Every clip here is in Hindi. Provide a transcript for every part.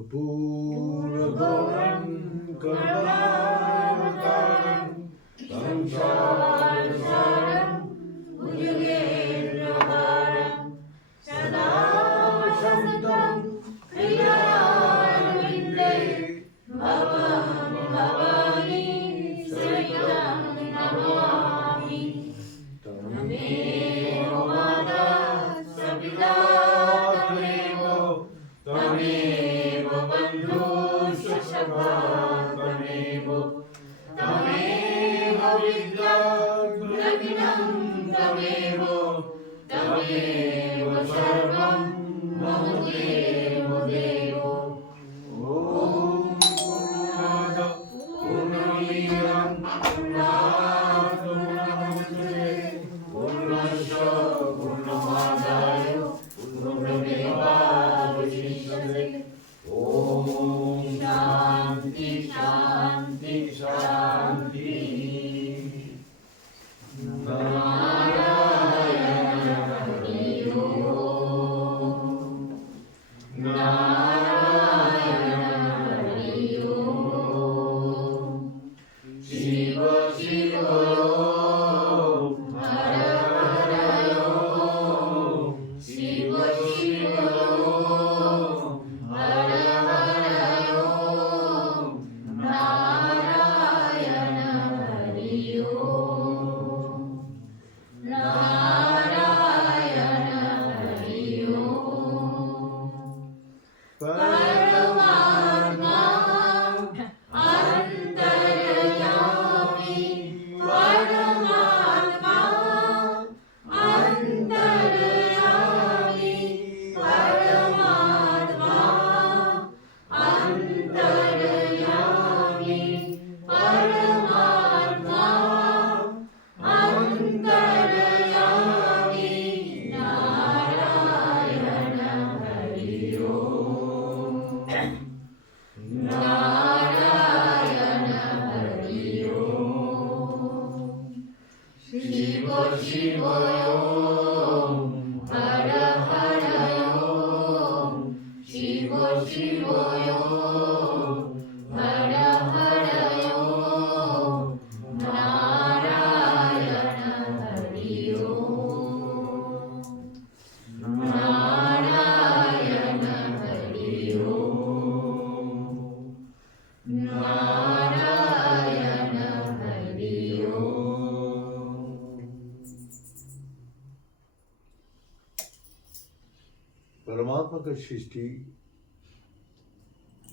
कर्पूरगौरं करुणावतारं संसारसारं भुजगेन्द्रहारं सदा वसन्तं हृदयारविन्दे भवामि भवानी सहितं नमामि तमेव माता सपिता तमेव तमेव बन्धुश्च सखा तमेव तमेव विद्या द्रविणं तमेव तमेव सर्वं मम देव देव ॐ पूर्णमदः पूर्णमिदं पूर्णात् पूर्णमुदच्यते पूर्णस्य पूर्णमादाय पूर्णमेवावशिष्यते ॐ शान्ति शान्ति शान्ति नारायण हरि ओम् नारायण हरि ओम् शिव शिव ओम् हर हर ओम् शिव शिव ओम् हर हर ओम् नारायण हरि ओम् नारायण हरि ओम् परमात्मा अंतर्यामी परमात्मा अंतर्यामी परमात्मा अंतर्यामी परमात्मा अंतर्यामी नारायण हरि ओम् नारायण हरि ओम् शिव शिव ओम् हर हर ओम् शिव शिव ओम् हर हर ओम् नारायण हरि ओम् नारायण हरि ओम् नारायण हरि ओम्। परमात्मा का सृष्टि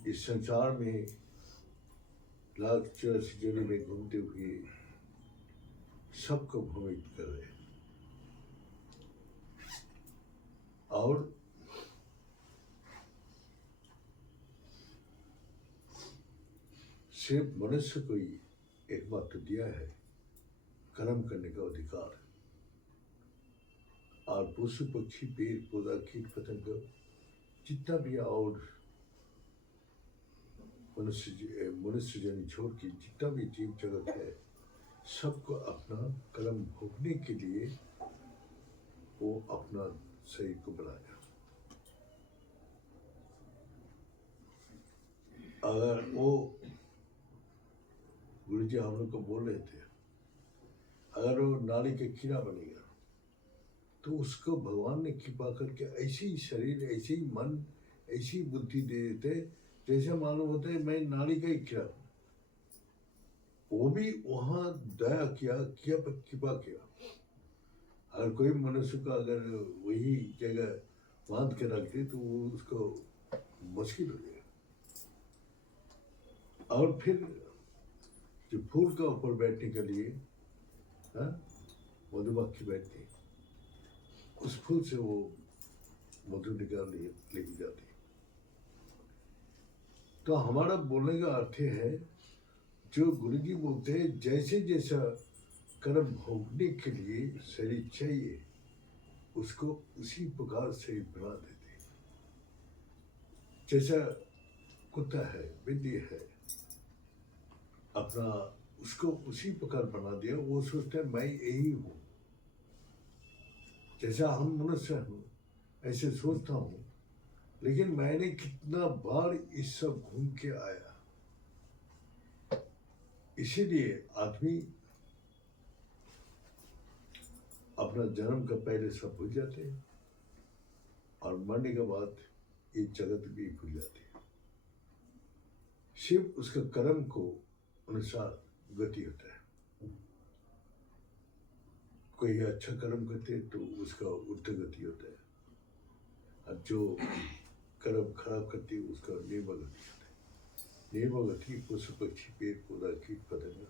इस संसार में लाख 84 जगह में घूमते हुए सबको भ्रमित कर रहे हैं और सिर्फ मनुष्य को ही एकमात्र दिया है कर्म करने का अधिकार और पशु पक्षी पेड़ पौधा कीट पतंग जितना भी और मनुष्य जन छोड़ के जितना भी जीव जगत है सबको अपना कर्म भोगने के लिए वो अपना शरीर को बनाया। अगर वो गुरु जी हम लोग को बोल रहे थे अगर वो नाली के कीड़ा बनेगा तो उसको भगवान ने कृपा करके ऐसे ही शरीर ऐसे ही मन ऐसी बुद्धि दे देते जैसे मालूम होता है मैं नाली का ही कीड़ा हूं। वो भी वहाँ दया किया कृपा किया। अगर कोई मनुष्य का अगर वही जगह बांध के रख दे तो वो उसको मुश्किल हो जाएगा। और फिर जो फूल का ऊपर बैठने के लिए मधुमक्खी बैठती उस फूल से वो मधु निकाल लेके जाती। तो हमारा बोलने का अर्थ है जो गुरु जी बोलते हैं जैसे जैसा कर्म भोगने के लिए शरीर चाहिए उसको उसी प्रकार शरीर बना देते। जैसा कुत्ता है बिल्ली है अपना उसको उसी प्रकार बना दिया। वो सोचता है मैं यही हूँ जैसा हम मनुष्य हूँ ऐसे सोचता हूँ लेकिन मैंने कितना बार इस सब घूम के आया। इसीलिए आदमी अपना जन्म का पहले सब भूल जाते हैं और मरने के बाद ये जगत भी भूल जाते हैं। सिर्फ उसका कर्म को अनुसार गति होता है। कोई अच्छा कर्म करते हैं तो उसका उल्टा गति होता है, और जो कर्म खराब करते हैं उसका निर्मल गति होता है। निर्मल गति पशु पक्षी पेड़ पौधा कीट पतंगा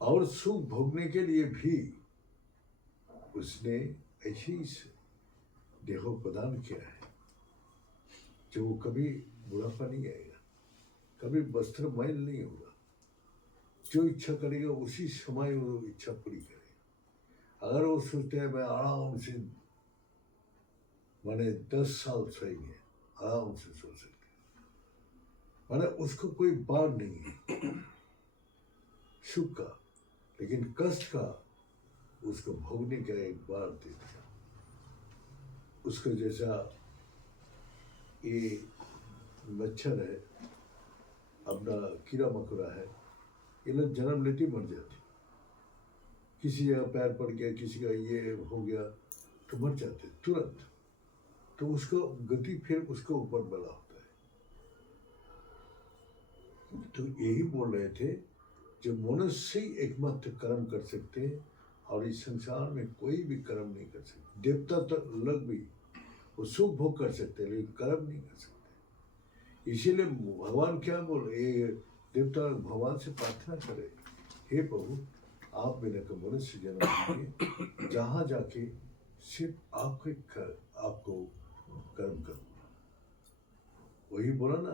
और सुख भोगने के लिए भी उसने ऐसे ही देह प्रदान किया है जो कभी बुढ़ापा नहीं आएगा, कभी वस्त्र मैल नहीं होगा। जो इच्छा करेगा उसी समय वो इच्छा पूरी करेगा। अगर वो सोचते हैं मैं आराम से मैंने 10 साल सहेंगे, आराम से सो सकते, माने उसको कोई बार नहीं है सुख का, लेकिन कष्ट का उसको भोगने का एक बार देता है। उसका जैसा ये मच्छर है, अपना कीड़ा मकोड़ा है, ये लोग जन्म लेते मर जाते। किसी जगह पैर पड़ गया, किसी का ये हो गया तो मर जाते तुरंत। तो उसको गति फिर उसके ऊपर बला होता है। तो यही बोल रहे थे जो मनुष्य ही एकमात्र कर्म कर सकते हैं और इस संसार में कोई भी कर्म नहीं कर सकते। देवता तो अलग भी वो सुख भोग कर सकते हैं लेकिन कर्म नहीं कर सकते। इसीलिए भगवान क्या बोल रहे, देवता भगवान से प्रार्थना करे, हे प्रभु आप मेरे को मनुष्य जन्म दीजिए जहाँ जाके सिर्फ आपको कर्म करूँगा। वही बोला ना,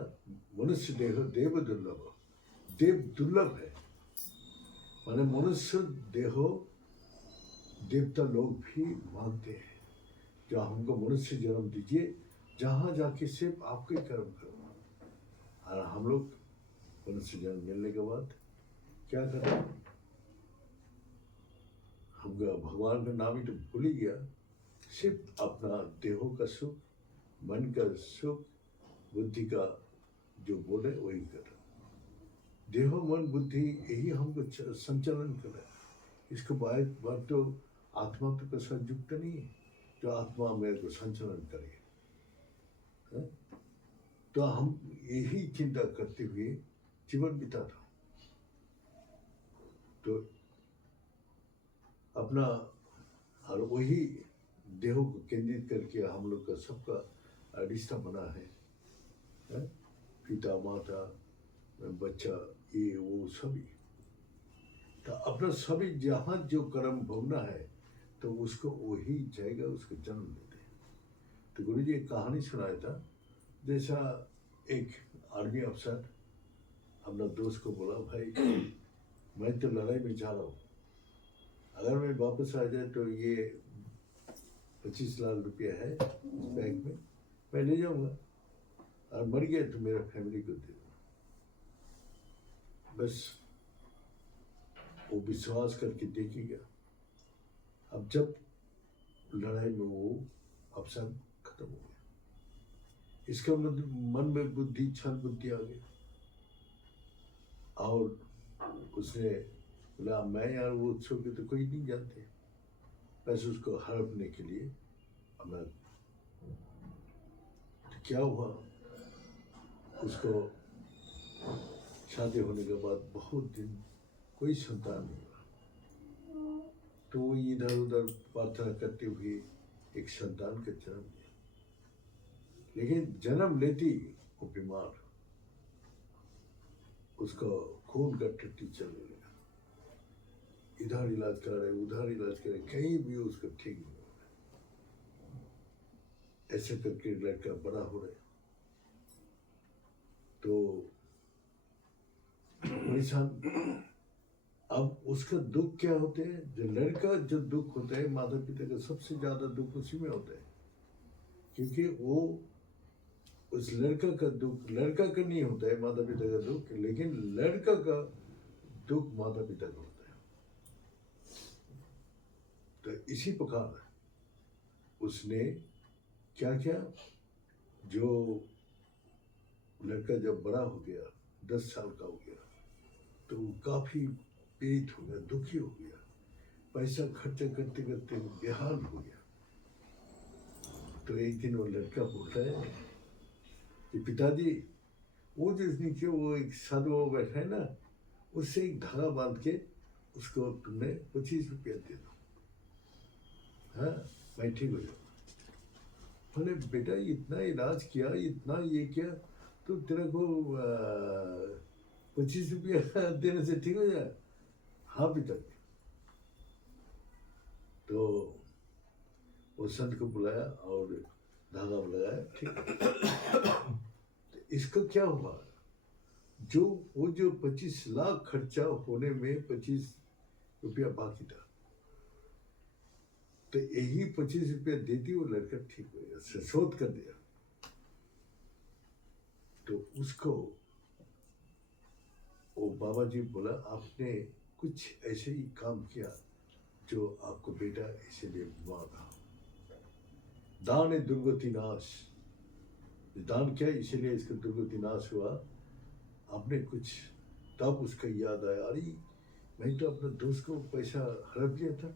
मनुष्य देह देव दुर्लभ, देव दुर्लभ है, माने मनुष्य देहो देवता लोग भी मांगते हैं जो हमको मनुष्य जन्म दीजिए जहाँ जाके सिर्फ आपके कर्म करूँगा। और हम लोग मनुष्य जन्म मिलने के बाद क्या करें? हम भगवान का नाम ही तो भूल ही गया, सिर्फ अपना देहों का सुख, मन का सुख, बुद्धि का जो बोले वही कर। देहो मन बुद्धि यही हमको संचालन कर रहा है। इसको बात तो आत्मा तो का साथ युक्त नहीं है जो आत्मा मेरे को संचालन करे। तो हम यही चिंता करते हुए जीवन बिताता हूँ। तो अपना और वही देहों को केंद्रित करके हम लोग का सबका रिश्ता बना है, पिता माता बच्चा ये वो सभी। तो अपना सभी जहाँ जो कर्म भोगना है तो उसको वही जाएगा, उसको जन्म देते हैं। तो गुरु जी एक कहानी सुनाया था, जैसा एक आर्मी अफसर अपना दोस्त को बोला, भाई मैं तो लड़ाई में जा रहा हूँ, अगर मैं वापस आ जाए तो ये 25 लाख रुपया है इस बैंक में, मैं ले जाऊँगा, और मर गया तो मेरा फैमिली को दे दूँगा। बस वो विश्वास करके देखिएगा। अब जब लड़ाई में वो अफसर खत्म हो गया, इसका मन में बुद्धि छल बुद्धि आ गई और उसने बोला मैं यार वो उत्सव के तो कोई नहीं जानते, बस उसको हड़पने के लिए मैं। तो क्या हुआ, उसको शादी होने के बाद बहुत दिन कोई संतान नहीं हुआ, तो वो इधर उधर प्रार्थना करते हुए एक संतान का जन्म दिया। लेकिन जन्म लेती वो बीमार, उसका खून का टट्टी चलने लगा, इधर इलाज कर रहे उधर इलाज कर रहे, कहीं भी उसको ठीक नहीं हो रहा। ऐसे करके लड़का बड़ा हो रहा। तो इंसान अब उसका दुख क्या होते हैं, जो लड़का जो दुख होता है माता पिता का सबसे ज्यादा दुख उसी में होता है, क्योंकि वो उस लड़का का दुख लड़का का नहीं होता है माता पिता का दुख, लेकिन लड़का का दुख माता पिता का होता है। तो इसी प्रकार उसने क्या किया, जो लड़का जब बड़ा हो गया, 10 साल का हो गया, तो वो काफ़ी पीड़ित हो गया, दुखी हो गया, पैसा खर्च करते करते बेहाल हो गया। तो एक दिन वो लड़का बोलता है कि पिताजी, वो जो नीचे वो एक साधु वो बैठा है ना, उससे एक धागा बांध के उसको तुमने 25 रुपया दे दो, हाँ मैं ठीक हो जाऊँ। बोले बेटा इतना इलाज किया, इतना ये किया, तो तेरे को 25 रुपया देने से ठीक हो जाए? हाँ पिताजी। तो वो संत को बुलाया और धागा लगाया, ठीक। तो इसका क्या हुआ, जो वो जो 25 लाख खर्चा होने में 25 रुपया बाकी था, तो यही 25 रुपया देती वो लड़का ठीक हो गया, शोध कर दिया। तो उसको वो बाबा जी बोला आपने कुछ ऐसे ही काम किया जो आपको बेटा इसीलिए बीमार था। दान है दुर्गति नाश, दान किया इसीलिए इसका दुर्गति नाश हुआ। आपने कुछ, तब उसका याद आया, अरे मैं तो अपने दोस्त को पैसा हड़प लिया था,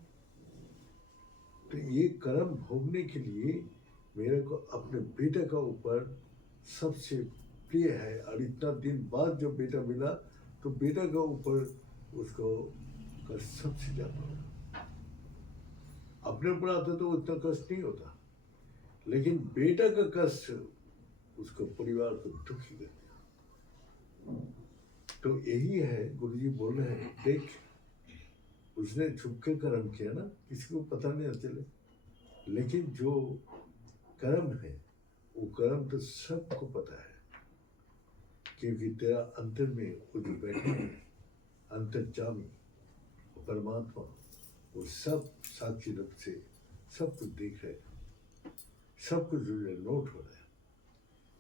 तो ये कर्म भोगने के लिए मेरे को अपने बेटे का ऊपर सबसे प्रिय है, और इतना दिन बाद जब बेटा मिला तो बेटा का ऊपर उसको कष्ट सबसे ज़्यादा होता। अपने ऊपर आता तो उतना कष्ट नहीं होता, लेकिन बेटा का कष्ट उसको परिवार को दुखी कर दिया। तो यही है, गुरुजी बोल रहे हैं, देख उसने छुप के कर्म किया ना, किसी को पता नहीं चले, लेकिन जो कर्म है वो कर्म तो सबको पता है, क्योंकि तेरा अंतर में वो जो बैठे हैं अंतर्जामी परमात्मा, वो सब साक्षी रूप से सब कुछ देख रहे हैं, सब कुछ जो है नोट हो रहा है।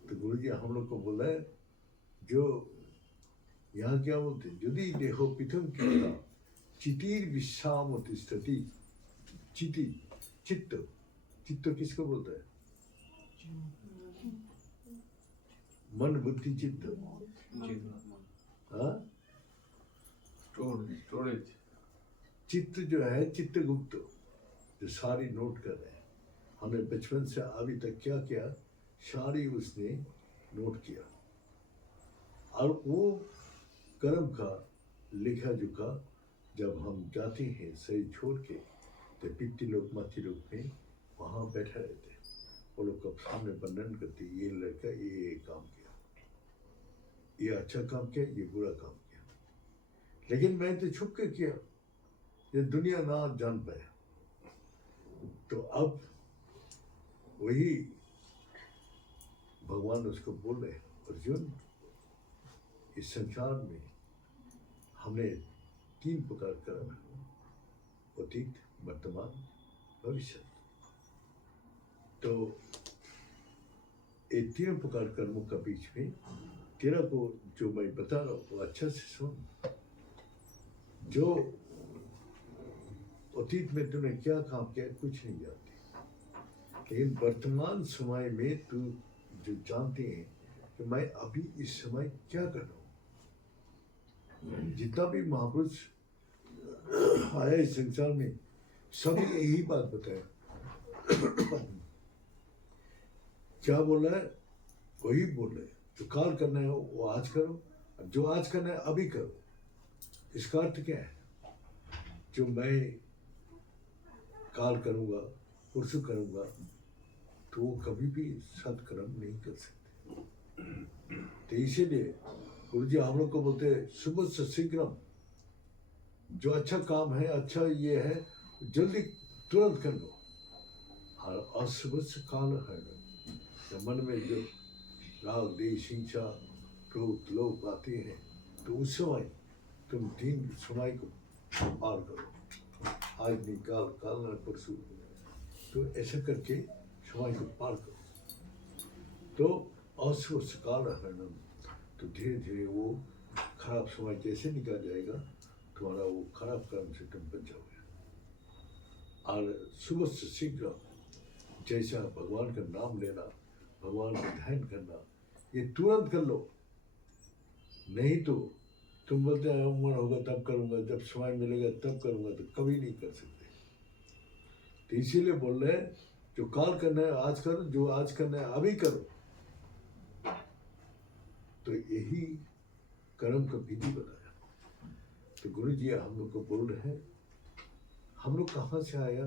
तो गुरु जी हम लोग को बोला है, जो यहाँ क्या बोलते हैं, यदि देहो पिथम किया चितिर विश्राम तिष्ठति, चिति चित्त, चित्त किसको बोलता है? मन बुद्धि चित्त, हाँ स्टोरेज। चित्त जो है चित्त गुप्त, जो सारी नोट कर रहे हैं, हमने बचपन से अभी तक क्या किया सारी उसने नोट किया, और वो कर्म का लेखा जोखा जब हम जाते हैं शरीर छोड़ के, तो पितृ लोक मातृ लोक में वहाँ बैठा रहते हैं, वो लोग कब सामने वर्णन करते, ये लड़का ये काम किया, ये अच्छा काम किया, ये बुरा काम किया, लेकिन मैं तो छुप के किया, ये दुनिया ना जान पाया। तो अब वही भगवान उसको बोल रहे, अर्जुन इस संसार में हमने 3 प्रकार कर्म है, अतीत, वर्तमान, भविष्य। तो ये 3 प्रकार कर्मों का बीच में तेरा को जो मैं बता रहा हूँ वो अच्छा से सुन। जो अतीत में तूने क्या काम किया कुछ नहीं जानती, लेकिन वर्तमान समय में तू जो जानते हैं कि मैं अभी इस समय क्या कर रहा हूँ। जितना भी महापुरुष आया इस संसार में सभी यही बात बताया। क्या बोल रहा है? वही बोल रहे हैं, जो काल करना है वो आज करो, जो आज करना है अभी करो। इसका अर्थ क्या है? जो मैं काल करूँगा, परसों करूँगा, तो वो कभी भी सत्कर्म नहीं कर सकते। तो इसीलिए गुरु जी हम लोग को बोलते हैं सुबह से शीघ्रम, जो अच्छा काम है, अच्छा ये है, जल्दी तुरंत कर लो। और अशुभ से काल है, जब मन में जो राग देश हिंसा क्रोध लोभ आते हैं, तो उस समय तुम 3 समय को पार करो, आज निकाल काल न परसों, तो ऐसा करके समय को पार करो। तो अशुभ से काल हरणम, तो धीरे धीरे वो खराब समय जैसे निकल जाएगा, तुम्हारा वो खराब कर्म से तुम बच जाओगे। और सुबह से शीघ्र जैसा भगवान का नाम लेना, भगवान का ध्यान करना, ये तुरंत कर लो। नहीं तो तुम बोलते हैं उम्र होगा तब करूँगा, जब समय मिलेगा तब करूँगा, तो कभी नहीं कर सकते। तो इसीलिए बोल रहे हैं जो काल करना है आज करो, जो आज करना है अभी करो। तो यही कर्म का विधि बताया। तो गुरु जी हम लोग को बोल रहे हैं, हम लोग कहाँ से आया,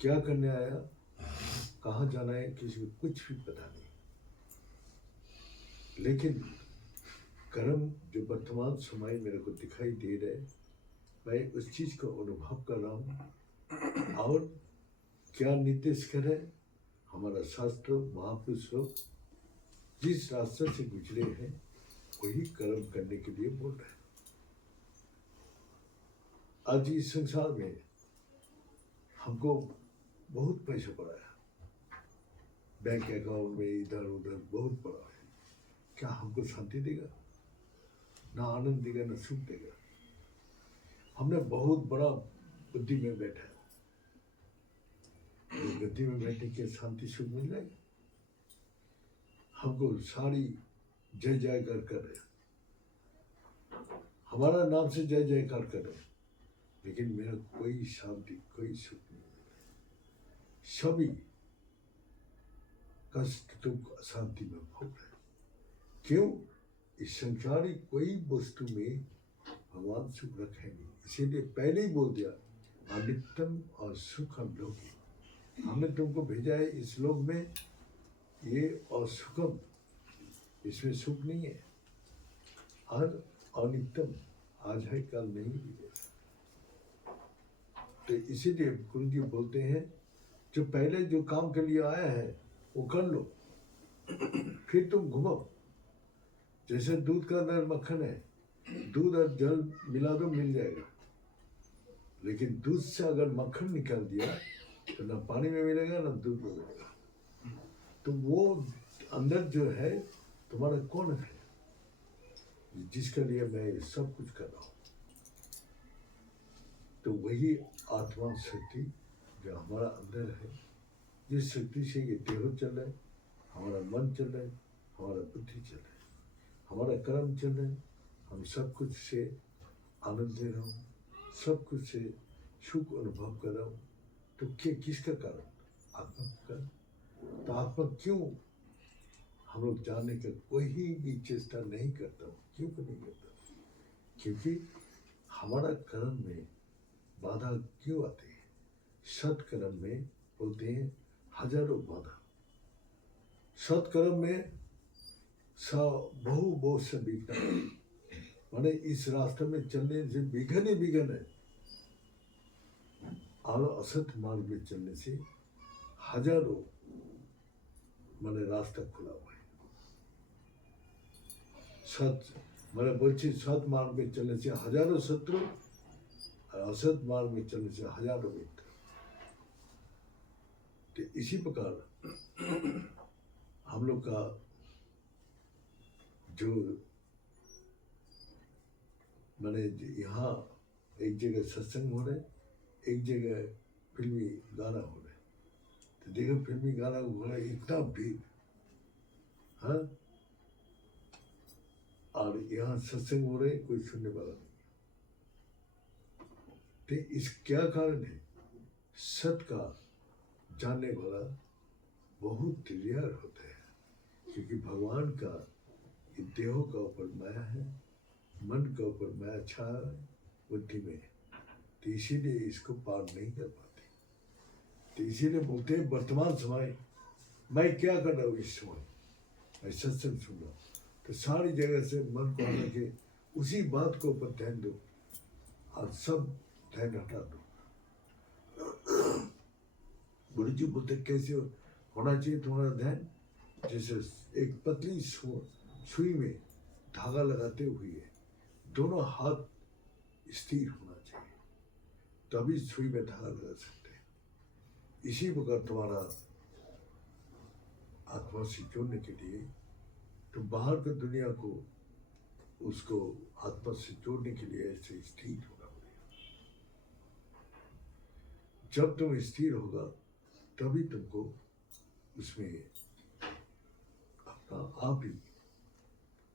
क्या करने आया, कहाँ जाना है, किसी को कुछ भी पता नहीं। लेकिन कर्म जो वर्तमान समय मेरे को दिखाई दे रहे, मैं उस चीज़ को अनुभव कर रहा हूँ। और क्या निर्देश करे हमारा शास्त्र, महापुरुष लोग जिस रास्ते से गुजरे हैं वही कर्म करने के लिए बोल रहे हैं। आज इस संसार में हमको बहुत पैसा पड़ा है, बैंक अकाउंट में इधर उधर बहुत पड़ा है। क्या हमको शांति देगा? ना आनंद देगा, ना सुख देगा। हमने बहुत बड़ा बुद्धि में बैठा है, गद्दी में बैठे के शांति सुख मिल जाएगा? हमको सारी जय जयकार कर रहे, हमारा नाम से जय जयकार कर रहे, लेकिन मेरा कोई शांति, कोई सुख नहीं मिल रहा। सभी कष्ट दुख अशांति में भोग रहे। क्यों? इस संसारिक कोई वस्तु में भगवान सुख रखे नहीं। इसीलिए पहले ही बोल दिया, अनित्यम और सुखम लोकी। हमने तुमको भेजा है इस लोक में, ये असुखम, इसमें सुख नहीं है। और अनित्यम, आज है कल नहीं मिलेगा। तो इसीलिए गुरु जी बोलते हैं जो पहले जो काम के लिए आया है वो कर लो, फिर तुम घूमो। जैसे दूध का अंदर मक्खन है, दूध और जल मिला दो मिल जाएगा, लेकिन दूध से अगर मक्खन निकाल दिया तो ना पानी में मिलेगा ना दूध में मिलेगा। तो वो अंदर जो है तुम्हारा कौन है, जिसके लिए मैं सब कुछ कर रहा हूँ? तो वही आत्मा शक्ति जो हमारा अंदर है, जिस शक्ति से ये देह चल रहा है, हमारा मन चल रहा है, हमारा बुद्धि चल रहा है, हमारा कर्म चल रहा है, हम सब कुछ से आनंद ले रहा हूँ, सब कुछ से सुख अनुभव कर रहा हूँ। तो क्या, किसका कारण? आत्मा का। तो आत्मा क्यों हम लोग जानने का कोई भी चेष्टा नहीं करता हूँ? क्यों नहीं करता? क्योंकि हमारा कर्म में बाधा क्यों आती है? सत्कर्म में बोलते हैं हजारों बाधा। सत्कर्म में बहुत से विघ्न, माने इस रास्ते में चलने से विघ्न ही विघ्न है, और असत मार्ग में चलने से हजारों माने रास्ता खुला हुआ है। सत माने बोलছি सत मार्ग में चलने से हजारों शत्रु, और असत मार्ग में चलने से हजारों मित्र। तो इसी प्रकार हम लोग का जो माने यहाँ एक जगह सत्संग हो रहे, एक जगह फिल्मी गाना हो रहे। तो देखो फिल्मी गाना हो रहा है, इतना भीड़, हाँ, और यहाँ सत्संग हो रहे, कोई सुनने वाला नहीं। तो इस क्या कारण है? सत का जानने वाला बहुत रेयर होता है, क्योंकि भगवान का देहों का ऊपर माया है, मन के ऊपर माया छा है, बुद्धि में, तो इसीलिए इसको पार नहीं कर पाते। तो इसीलिए बोलते हैं वर्तमान समय मैं क्या कर रहा हूँ, इस समय मैं सत्संग सुन रहा हूँ। तो सारी जगह से मन को हटा के उसी बात को ऊपर ध्यान दो, और सब ध्यान हटा दो। गुरु जी बोलते कैसे होना चाहिए तुम्हारा ध्यान? जैसे एक पतली सुई में धागा लगाते हुए दोनों हाथ स्थिर होना चाहिए, तभी सुई में धागा लगा सकते हैं। इसी प्रकार तुम्हारा आत्मा से जोड़ने के लिए तो बाहर की दुनिया को उसको आत्मा से जोड़ने के लिए ऐसे स्थिर होना पड़ेगा। जब तुम स्थिर होगा तभी तुमको उसमें अपना आप ही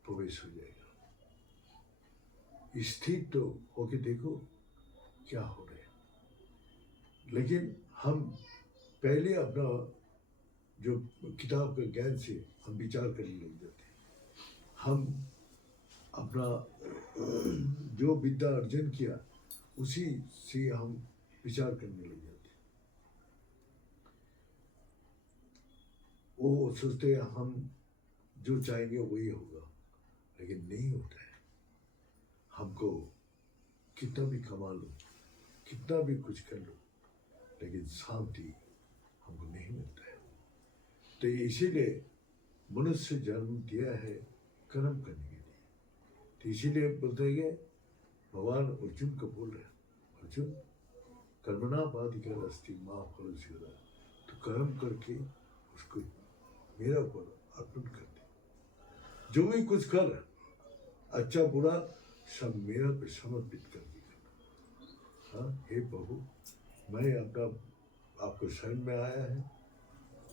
प्रवेश हो जाएगा। स्थिर तो होके देखो क्या हो रहा है। लेकिन हम पहले अपना जो किताब के ज्ञान से हम विचार करने लग जाते हैं। हम अपना जो विद्या अर्जन किया उसी से हम विचार करने लग जाते हैं। वो सोचते हैं हम जो चाहेंगे वही होगा, लेकिन नहीं होता है। हमको कितना भी कमा लो, कितना भी कुछ कर लो, लेकिन शांति हमको नहीं मिलता है। तो इसीलिए मनुष्य जन्म दिया है कर्म करने के लिए। तो इसीलिए बोलते हैं कि भगवान अर्जुन को बोल रहे हैं, अर्जुन कर्मणा बाधिकर अस्ति माँ फल सिद्धा, तो कर्म करके उसको मेरा ऊपर अर्पण कर दे। जो भी कुछ कर, अच्छा बुरा सब मेरा पे समर्पित कर दिया। हाँ हे प्रभु, मैं अपना आपको शरण में आया है।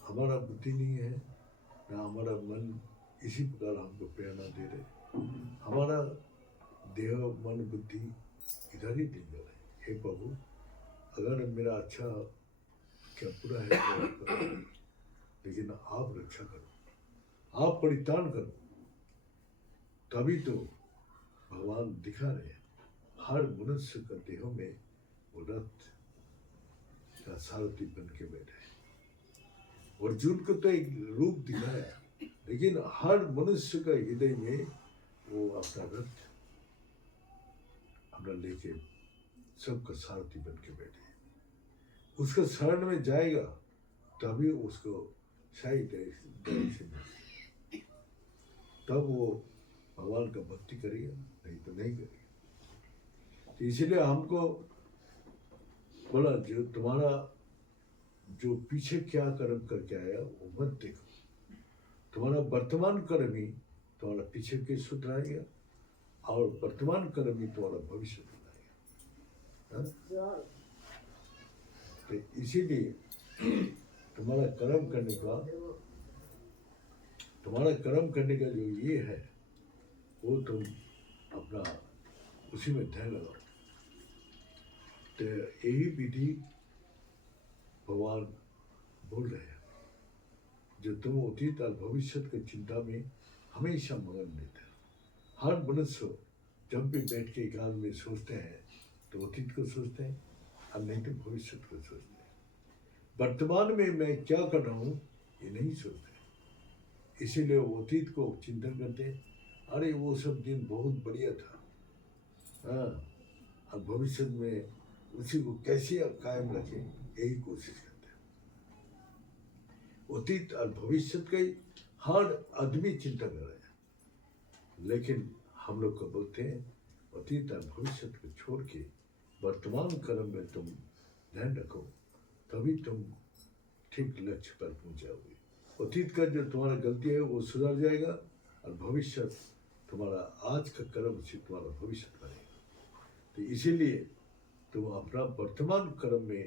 हमारा बुद्धि नहीं है ना हमारा मन इसी प्रकार हमको प्रेरणा दे रहे। हमारा देह मन बुद्धि इधर ही ले जा रहे। हे प्रभु, अगर मेरा अच्छा क्या बुरा है तो आप करो, लेकिन आप रक्षा करो, आप परित्राण करो। तभी तो भगवान दिखा रहे हैं हर मनुष्य का देह में वो रथ का सारथी बन के बैठे हैं। अर्जुन को तो एक रूप दिखाया, लेकिन हर मनुष्य का हृदय में वो अपना रथ अपना लेके सबका सारथी बन के बैठे हैं। उसका शरण में जाएगा तभी उसको सही डायरेक्शन मिलेगी, तब वो भगवान का भक्ति करेगा, नहीं तो नहीं करेगा। तो इसीलिए हमको बोला जो तुम्हारा जो पीछे क्या कर्म करके आया वो मत देखो, तुम्हारा वर्तमान कर्म ही तुम्हारा पीछे के सुधराएगा और वर्तमान कर्म ही तुम्हारा भविष्य बनाएगा। तो इसीलिए तुम्हारा कर्म करने का जो ये है वो तुम अपना उसी में ध्यान लगाओ। तो यही विधि भगवान बोल रहे हैं, जो तुम अतीत और भविष्य की चिंता में हमेशा मगन रहते हैं। हर मनुष्य जब भी बैठ के एकांत में सोचते हैं तो अतीत को सोचते हैं और नहीं तो भविष्य को सोचते हैं। वर्तमान में मैं क्या कर रहा हूँ ये नहीं सोचते, इसीलिए वो अतीत को चिंतन करते हैं, अरे वो सब दिन बहुत बढ़िया था, हाँ, अब भविष्य में उसी को कैसे अब कायम रखें यही कोशिश करते हैं। अतीत और भविष्य का ही हर आदमी चिंता कर रहे हैं, लेकिन हम लोग को बोलते हैं अतीत और भविष्य को छोड़ के वर्तमान कर्म में तुम ध्यान रखो, तभी तुम ठीक लक्ष्य पर पहुंचाओगे। अतीत का जो तुम्हारा गलती है वो सुधर जाएगा और भविष्य तुम्हारा आज का कर्म से तुम्हारा भविष्य बनेगा। तो इसीलिए तुम अपना वर्तमान कर्म में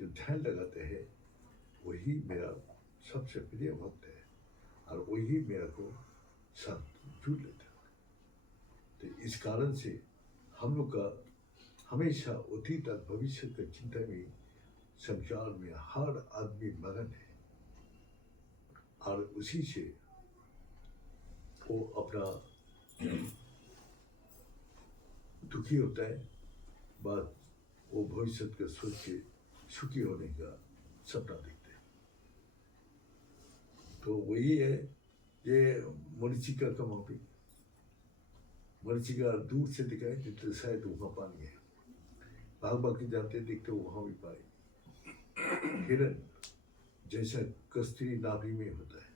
जो ध्यान लगाते हैं वही मेरा सबसे प्रिय भक्त है और वही मेरा को साथ जुड़ लेता है। तो इस कारण से हम लोग का हमेशा अतीत और भविष्य के चिंता में संसार में हर आदमी मगन है और उसी से वो अपना दुखी होता है, बात वो भविष्य का सोच के सुखी होने का सपना देखते हैं। तो वही है ये मरीचिका का मापी, मरीचिका दूर से दिखाई देते शायद वहाँ पानी है, भाग भाग के जाते देखते वहाँ भी पानी। हिरन जैसा कस्तूरी नाभि में होता है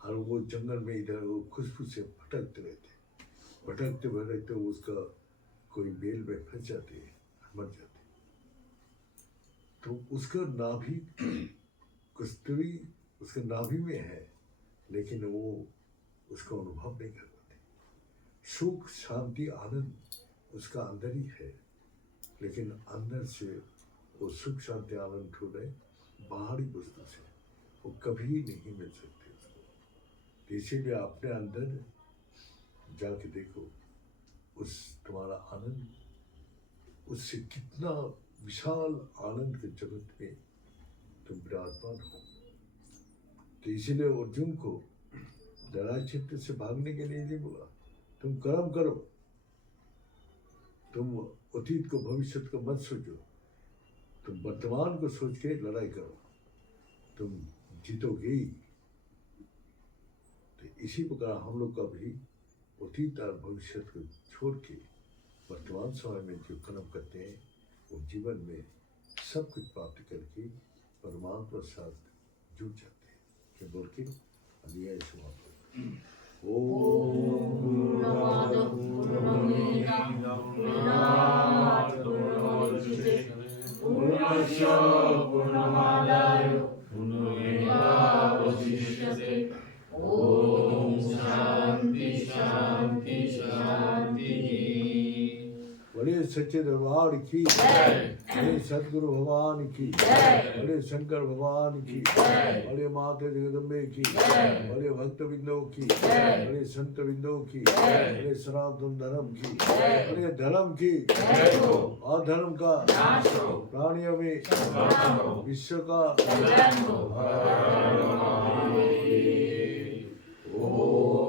और वो जंगल में इधर वो खुशबू से भटकते रहते उसका कोई बेल में फंस जाते हैं, मर जाते। तो उसका नाभि कस्तूरी उसके नाभि में है, लेकिन वो उसका अनुभव नहीं कर पाते। सुख शांति आनंद उसका अंदर ही है, लेकिन अंदर से वो सुख शांति आनंद ढूंढे बाहरी वस्तु से, वो कभी नहीं मिल सकते उसको। तो इसीलिए अपने अंदर जाके देखो, उस तुम्हारा आनंद, उससे कितना विशाल आनंद के जगत में तुम विराजमान हो। तो इसीलिए अर्जुन को लड़ाई क्षेत्र से भागने के लिए नहीं बोला, तुम कर्म करो, तुम अतीत को भविष्य को मत सोचो, तुम वर्तमान को सोच के लड़ाई करो, तुम जीतोगे ही। तो इसी प्रकार हम लोग का भी अतीत और भविष्य को छोड़ के वर्तमान समय में जो कर्म करते हैं वो जीवन में सब कुछ प्राप्त करके परमात्मा के साथ जुड़ जाते हैं। क्या बोल के अलिया समाप्त। ओम पूर्णमदः पूर्णमिदं पूर्णात् पूर्णमुदच्यते पूर्णस्य पूर्णमादाय पूर्णमेवावशिष्यते। ओम शांति शांति शांति। बड़े सच्चे दरबार की जय। बड़े सदगुरु भगवान की जय। बड़े शंकर भगवान की जय। बड़े माते जगदम्बे की जय। बड़े भक्त बिंदों की जय। बड़े संत बिंदों की जय। बड़े सनातन धर्म की जय। बड़े धर्म की जय हो। अधर्म का नाश हो। प्राणियों में संग्राम हो। विश्व का कल्याण हो। हर हर महादेव। ओम